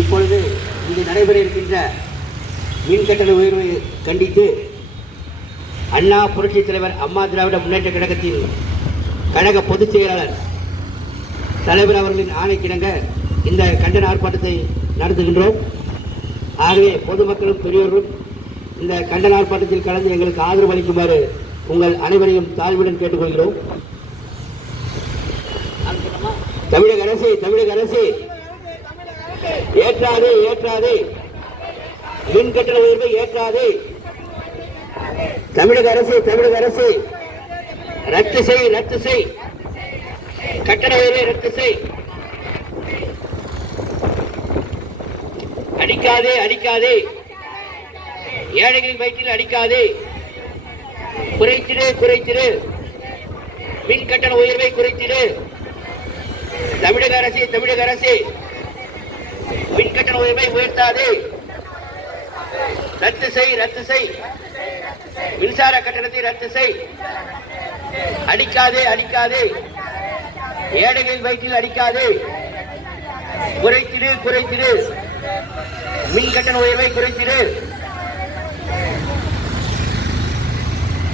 இப்பொழுது இங்கு நடைபெற இருக்கின்ற மின் கட்டண உயர்வை கண்டித்து அண்ணா புரட்சித் தலைவர் அம்மா திராவிட முன்னேற்ற கழகத்தின் கழக பொதுச் செயலாளர் தலைவர் அவர்களின் ஆணைக்கிணங்க இந்த கண்டன ஆர்ப்பாட்டத்தை நடத்துகின்றோம். ஆகவே பொதுமக்களும் பெரியோரும் இந்த கண்டன ஆர்ப்பாட்டத்தில் கலந்து எங்களுக்கு ஆதரவு அளிக்குமாறு உங்கள் அனைவரையும் தாழ்வுடன் கேட்டுக்கொள்கிறோம். தமிழக அரசு ஏற்றாதே மின் கட்டண உயர்வை ஏற்றாதே. தமிழக அரசு ரத்து செய் கட்டண உயர்வை ரத்து செய். அடிக்காதே ஏழைகளின் வயிற்றில் அடிக்காதே. குறைத்திடு மின் கட்டண உயர்வை குறைத்திடு. தமிழக அரசு மின் கட்டண உயர்வை உயர்த்தாதே. ரத்து செய் மின்சார கட்டணத்தை ரத்து செய். அடிக்காதே ஏழைகளின் வயிற்றில் அடிக்காதே. குறைத்திடு மின் கட்டண உயர்வை குறைத்திடு.